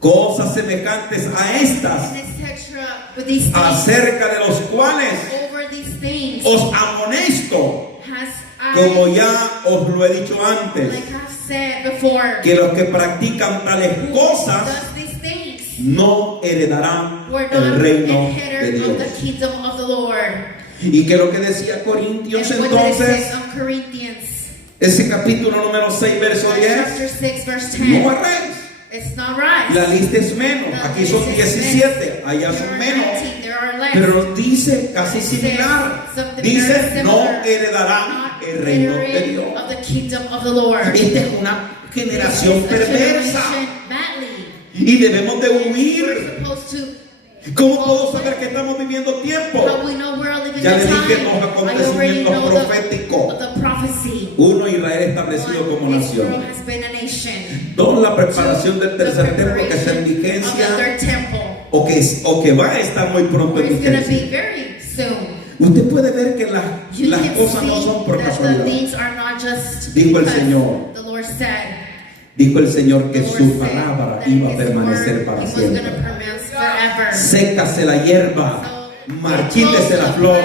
cosas semejantes a estas, and etc. With these things, acerca de los cuales over these things, os amonesto, has como I, ya os lo he dicho antes, like I've said before, que los que practican tales who cosas does these things no heredarán were el not reino de inheritors of the Dios. kingdom of the Lord. Y que lo que decía Corintios And what did it entonces, say on Corinthians? ese capítulo número 6, verso 10, Chapter 6, verse no 10. erréis. It's not right. La lista es menos, aquí son 17, allá son menos, There are less. pero dice casi similar, dice no heredarán el reino de Dios. Of the kingdom of the Lord. Esta es una generación This is a perversa generation badly. y debemos de We're huir. supposed to. ¿Cómo puedo saber que estamos viviendo tiempo? How we know we're living Ya le in dije time. los I already acontecimientos know proféticos. the prophecy. Uno, Israel establecido como One, Israel nación. has been a nation. Dos, la preparación del The tercer templo que está en preparation of the vigencia third temple. o que va a estar muy pronto Where en it's going to vigencia. be very soon. Usted puede ver que You las can cosas no son see por that the casualidad. things are not just Dijo el because Señor. the Lord said. Dijo el Señor que The Lord su said palabra that iba a His permanecer word, para He was going to siempre. permanence forever. Sécase la hierba, marchítese la flor,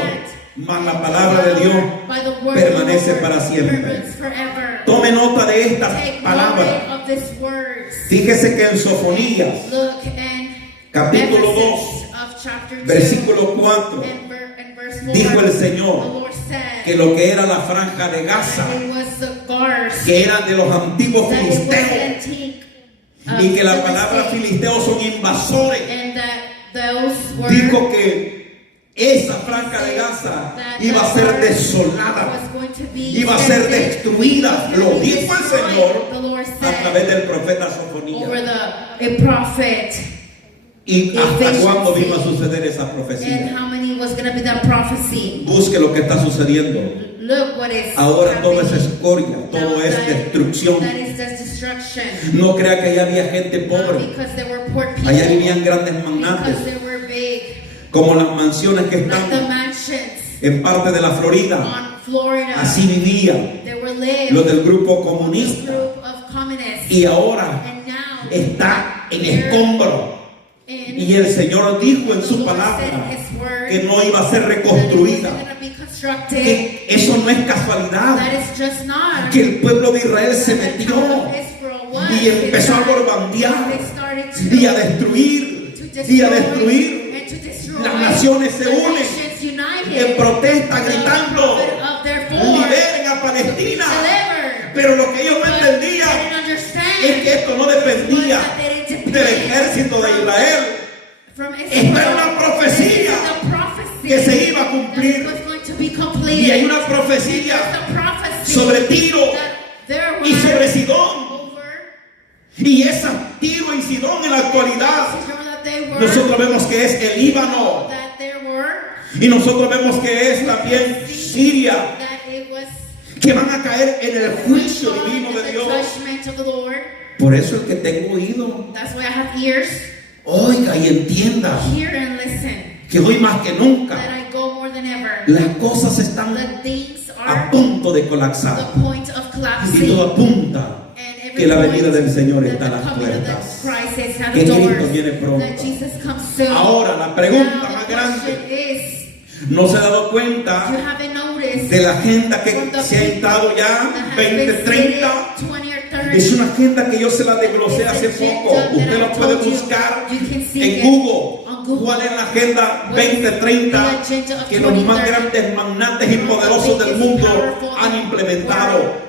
mas la palabra de Dios By the word permanece of the Lord, para siempre. permanence forever. Tome nota de estas Take palabras. note of these words. Fíjese que en Sofonías, Look in capítulo 2, Ephesus of chapter 2, versículo 4, and verse 4, dijo el the Señor Lord said que lo que era la franja de Gaza, that it was the guards, que eran de los antiguos that it was filisteos, antique, y que la palabra filisteos son invasores, and that those were dijo que esa franja de Gaza iba a ser desolada, iba a ser destruida. Lo dijo el Señor a través del profeta Sofonías. over the prophet. ¿Y hasta cuándo vino a suceder esa And profecía? how many was going to be that prophecy? Busque lo que está sucediendo. Look what is Ahora todo es happening. escoria, todo es destrucción. That is destruction. No crea que allá había gente Not pobre. because there were poor people. Allá vivían grandes magnates, Because they were big. como las mansiones que Like the están mansions en parte de la Florida. on Florida. Así vivían They were lived. los del grupo A comunista. group of communists. Y ahora And now está en they're escombro. in Y el Señor dijo en the su Lord palabra said in His word que no iba a ser that it reconstruida. was going to be constructed. Que eso no es That casualidad. is just not. Que el pueblo de Israel se The metió town of Israel was. y empezó a borbandear They started to y a destruir y a destruir. and to destroy. Las naciones se The unen nations united. en protesta The gritando: prophet of their form liberen a Palestina. delivered. Pero lo que ellos no But entendían they didn't understand es que esto no dependía was that they didn't del depend ejército de Israel. from Esta era una profecía the prophecy que se iba a cumplir. that was going to be completed. Y hay una profecía The prophecy sobre Tiro that there y sobre were Sidón. over Y esa Tiro y Sidón en la actualidad, that they were nosotros vemos que es el Líbano. that there were Y nosotros vemos que es también Siria, that it was que van a caer en el juicio divino de the Dios. judgment of the Lord. Por eso el que tengo oído, That's why I have ears. oiga y entienda Hear and listen. que hoy más que That nunca I go more than ever. las cosas están The things a are punto de colapsar. the point of Y collapsing. todo apunta And que que la venida del Señor está a las puertas, que Cristo viene pronto. Ahora la pregunta más grande, ¿no se ha dado cuenta de la agenda que se ha estado ya 2030? Es una agenda que yo se la desglosé hace poco. Usted la puede buscar en Google. ¿Cuál es la agenda 2030 que los más grandes magnates y poderosos del mundo han implementado?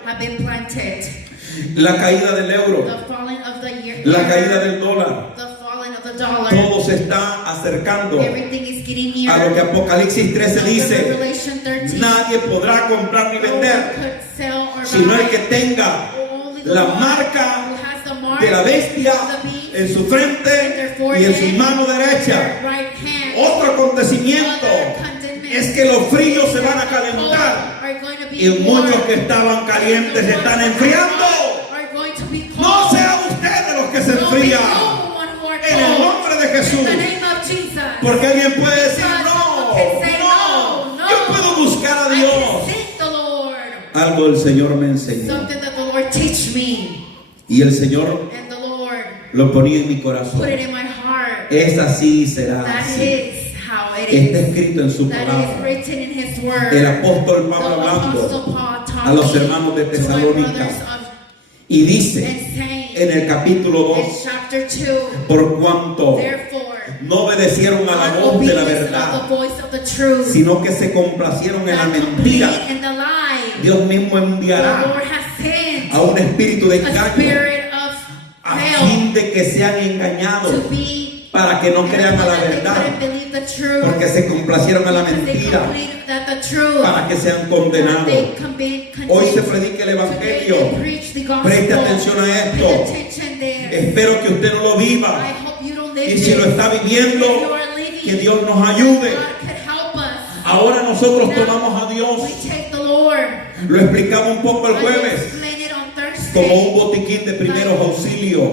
La caída del euro, la caída del dólar. Todo se está acercando a lo que Apocalipsis 13 dice. Nadie podrá comprar ni vender, sino el que tenga la marca de la bestia en su frente y en su mano derecha. Otro acontecimiento es que los fríos se van a calentar y muchos que estaban calientes se están enfriando. No sea usted de los que se enfrían, en el nombre de Jesús. Porque alguien puede decir no, yo puedo buscar a Dios. Algo el Señor me enseñó y el Señor lo ponía en mi corazón. Es así y será así. Está escrito en su palabra. El apóstol Pablo hablando a los hermanos de Tesalónica y dice en el capítulo 2: por cuanto no obedecieron a la voz de la verdad, sino que se complacieron en la mentira, Dios mismo enviará a un espíritu de engaño a fin de que sean engañados, para que no crean a la verdad, porque se complacieron a la mentira, para que sean condenados. Hoy se predica el evangelio. Preste atención a esto. Espero que usted no lo viva, y si lo está viviendo, que Dios nos ayude. Ahora nosotros tomamos a Dios, lo explicamos un poco el jueves, como un botiquín de primeros auxilios,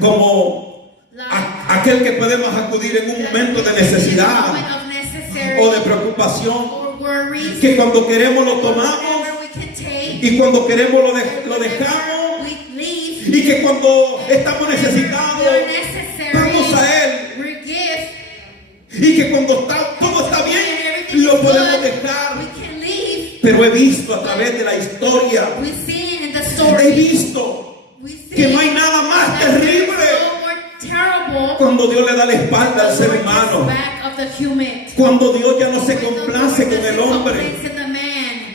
como aquel que podemos acudir en un momento de necesidad o de preocupación, que cuando queremos lo tomamos y cuando queremos lo dejamos, y que cuando estamos necesitados vamos a Él, y que cuando todo está bien lo podemos dejar. Pero he visto a través de la historia, he visto que no hay nada más terrible cuando Dios le da la espalda al ser humano, cuando Dios ya no se complace con el hombre.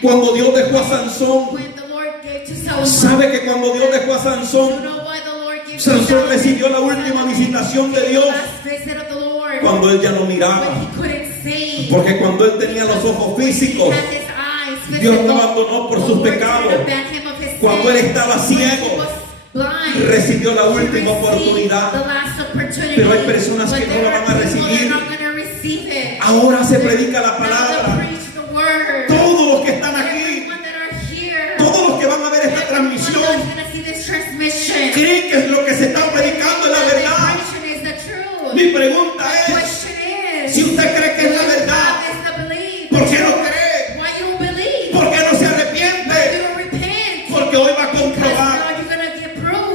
Cuando Dios dejó a Sansón, sabe que cuando Dios dejó a Sansón, Sansón recibió la última visitación de Dios cuando él ya no miraba, porque cuando él tenía los ojos físicos, Dios lo abandonó por sus pecados. Cuando él estaba ciego, recibió la última oportunidad. Pero hay personas que no la van a recibir. Ahora se predica la palabra. Todos los que están aquí, todos los que van a ver esta transmisión, creen que lo que se está predicando es la verdad. Mi pregunta es, si usted cree que es la verdad, ¿por qué no cree? ¿Por qué no se arrepiente? Porque hoy va a comprobar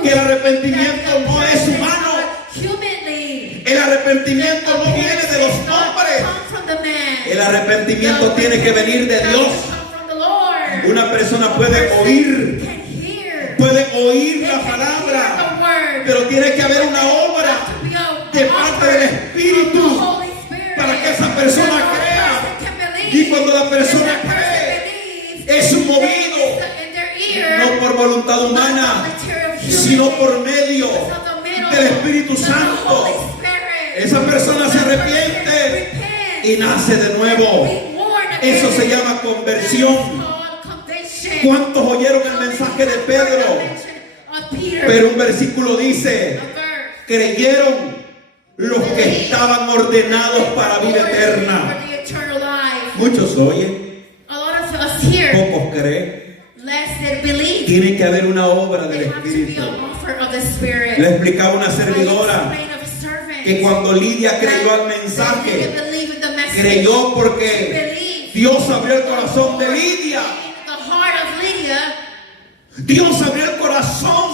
que el arrepentimiento no es humano. El arrepentimiento no viene de los hombres. El arrepentimiento tiene que venir de Dios. Una persona puede oír la palabra, pero tiene que haber una obra de parte del Espíritu para que esa persona crea. Y cuando la persona cree, es movido no por voluntad humana, sino por medio del Espíritu Santo. Esa persona se arrepiente y nace de nuevo. Eso se llama conversión. ¿Cuántos oyeron el mensaje de Pedro? Pero un versículo dice: creyeron los que estaban ordenados para vida eterna. Muchos oyen, pocos creen. Tiene que haber una obra del Espíritu. Le explicaba una servidora que cuando Lidia creyó al mensaje, creyó porque Dios abrió el corazón de Lidia. Dios abrió el corazón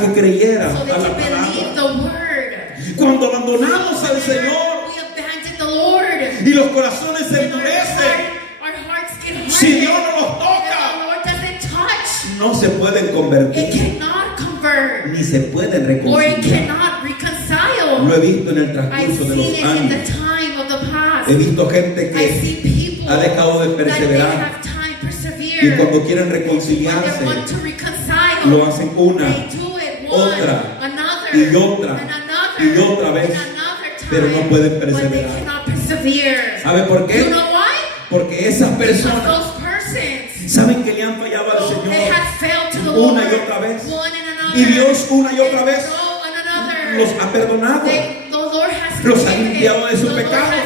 para que creyeran so a they la can believe palabra. the word. Cuando abandonamos al Señor We abandon the Lord. y los corazones se And endurecen, our hearts get hardened. si Dios no los And toca, the Lord doesn't touch. no se pueden It convertir cannot convert. ni se pueden Or it reconciliar. cannot reconcile. Lo he visto en el I've transcurso de seen los it in the años. time of the past. He visto gente I que see people ha dejado de that they perseverar have time persevere. y cuando quieren When they reconciliarse want to reconcile, lo hacen una, they do it one, otra, another, y otra, and another, y otra vez, and another time, pero no pueden but they perseverar. cannot persevere. ¿Sabe por You qué? know why? Porque esas Because personas those persons, saben que le han fallado al they Señor have failed to the una Lord y otra vez. one and another, Y Dios una y otra and vez so and another. los ha perdonado The Lord has los ha forgiven. limpiado de su The Lord pecado has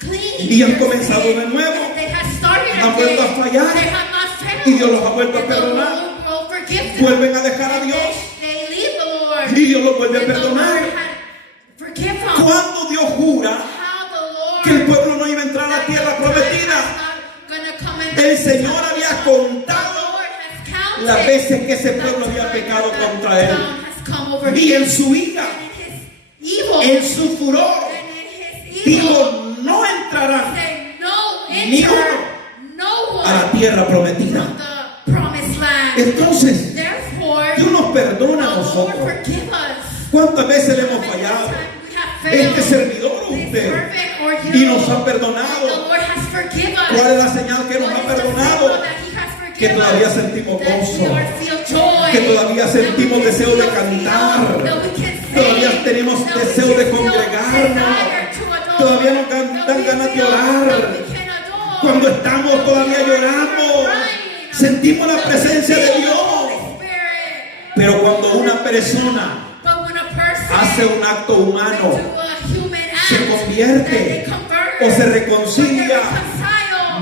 cleaned y han their comenzado sin. de nuevo. They have started Han vuelto a again. fallar. They have not failed. Y Dios los ha vuelto a And the perdonar. Lord will forgive them. Vuelven a dejar a And Dios they leave the Lord. y Dios los vuelve a And the perdonar. Lord had forgive them. Cuando Dios jura How the Lord que el pueblo no iba a entrar a la tierra prometida, el Señor había contado las veces que ese pueblo había pecado contra él. Y en su ira, en su furor, dijo, no entrarán ni uno a la tierra prometida. Entonces, Dios nos perdona a nosotros. ¿Cuántas veces le hemos fallado? Este servidor o usted, y nos ha perdonado. ¿Cuál es la señal que nos ha perdonado? Que todavía sentimos gozo, que todavía sentimos deseo de cantar, todavía tenemos deseo de congregarnos, todavía nos dan ganas de orar. Cuando estamos todavía lloramos, sentimos la presencia de Dios. Pero cuando una persona hace un acto humano, se convierte o se reconcilia,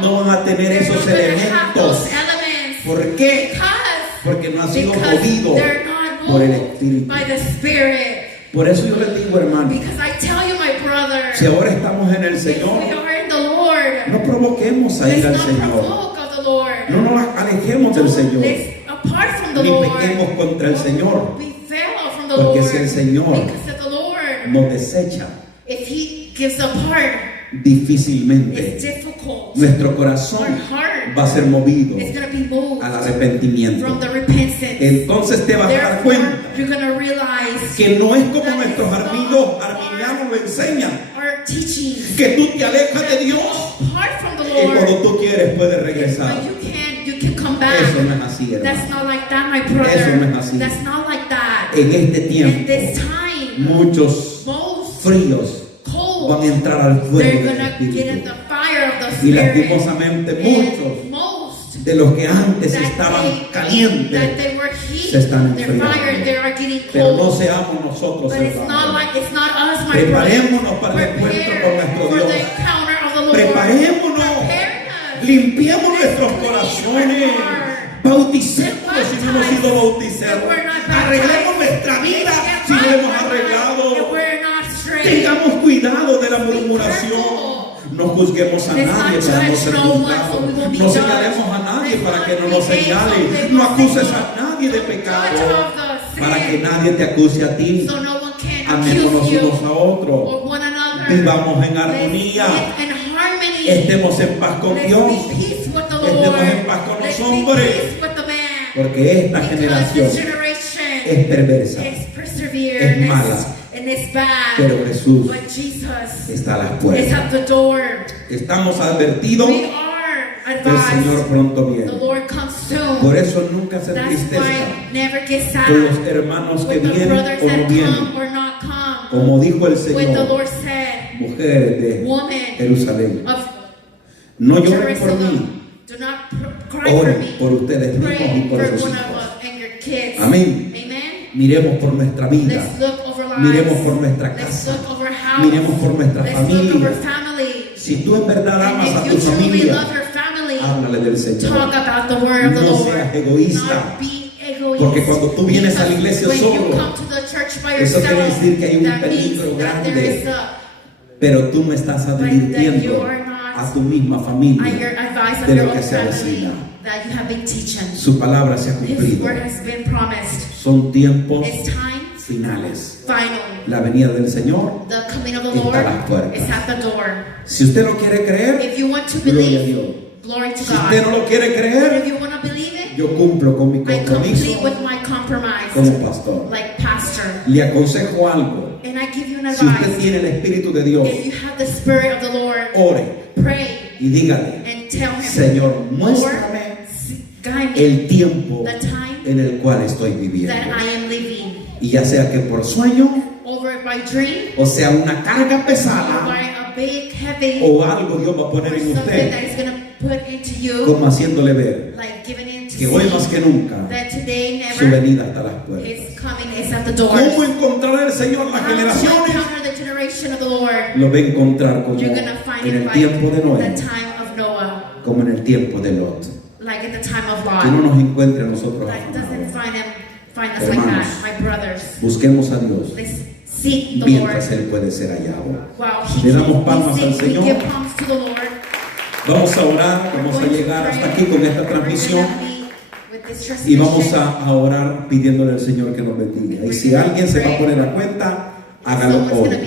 no van a tener esos elementos. ¿Por qué? Porque no ha sido movido por el Espíritu. Por eso yo les digo, hermano, si ahora estamos en el Señor, no provoquemos a ir al Señor. No nos alejemos del Señor, ni pequemos contra el Señor. Porque si el Señor nos desecha, difícilmente nuestro corazón va a ser movido al arrepentimiento. Entonces te vas a dar cuenta que no es como nuestros amigos arminianos lo enseñan, que tú te alejas de Dios y cuando tú quieres puedes regresar. Eso no es así, hermano. Eso no es así. En este tiempo, muchos fríos van a entrar al fuego del Espíritu. Y lastimosamente muchos de los que antes estaban calientes se están enfriando. Pero no seamos nosotros hermanos. Preparémonos para el encuentro con nuestro Dios. Preparémonos. Limpiemos nuestros corazones. Bauticémonos si no hemos sido bautizados. Arreglemos nuestra vida si no hemos arreglado. Tengamos cuidado de la murmuración. No juzguemos a nadie para no ser juzgados. No señalemos a nadie para que no nos señale. No acuses a nadie de pecado para que nadie te acuse a ti. Amémonos unos a otros. Vivamos en armonía. Estemos en paz con Dios. Estemos en paz con los hombres. Porque esta generación es perversa, es mala. Pero Jesús está a las puertas. Estamos advertidos que el Señor pronto viene. Por eso nunca se entristezcan con los hermanos que vienen o no vienen. Como dijo el Señor, mujeres de Jerusalén, no lloren por mí, oren por ustedes mismos y por sus hijos. Amén. Miremos por nuestra vida, miremos por nuestra casa, miremos por nuestra familia. Si tú en verdad amas a tu familia, háblale del Señor. No seas egoísta, porque cuando tú vienes a la iglesia solo, eso quiere decir que hay un peligro grande. Pero tú me estás advirtiendo a tu misma familia de lo que se avecina. Su palabra se ha cumplido. Son tiempos It's time finales. final. La venida del Señor The coming of the está Lord a las puertas. is at the door. Si usted no quiere creer, If you want to gloria a believe, Dios. glory to Si usted God. no lo quiere If creer, you want to believe it, yo cumplo con mi I compromiso complete with my compromise, como pastor. like pastor. Le aconsejo algo. And I give you an Si usted advice. tiene el Espíritu de Dios, If you have the Spirit of the Lord, ore pray y dígale: and tell Him, Señor, Lord, muéstrame guide me el tiempo the time en el cual estoy viviendo. that I am living. Y ya sea que por sueño, Over by dream, o sea una carga or pesada, by a big, heavy, o algo Dios va a poner or en something that usted, is going to put into you, como haciéndole ver like giving it to que hoy más see que nunca that today su never venida está a las puertas. is coming, is at the door. ¿Cómo encontrar el Señor las How to generaciones? encounter the generation of the Lord? Lo va a encontrar como You're going to find en it el like tiempo de Noé, the time of Noah, como en el tiempo de Lot. like in the time of Que no Lot. nos encuentre a nosotros Like doesn't afanados. find us like Hermanos, that, my brothers. Busquemos a Dios Let's seek the mientras Lord. Él puede ser hallado. Wow, Le damos palmas we al sing, we Señor. give palms to the Lord. Vamos a orar, vamos a llegar hasta aquí con esta transmisión y vamos a orar pidiéndole al Señor que nos bendiga. Y si alguien se va a poner a cuenta, hágalo hoy.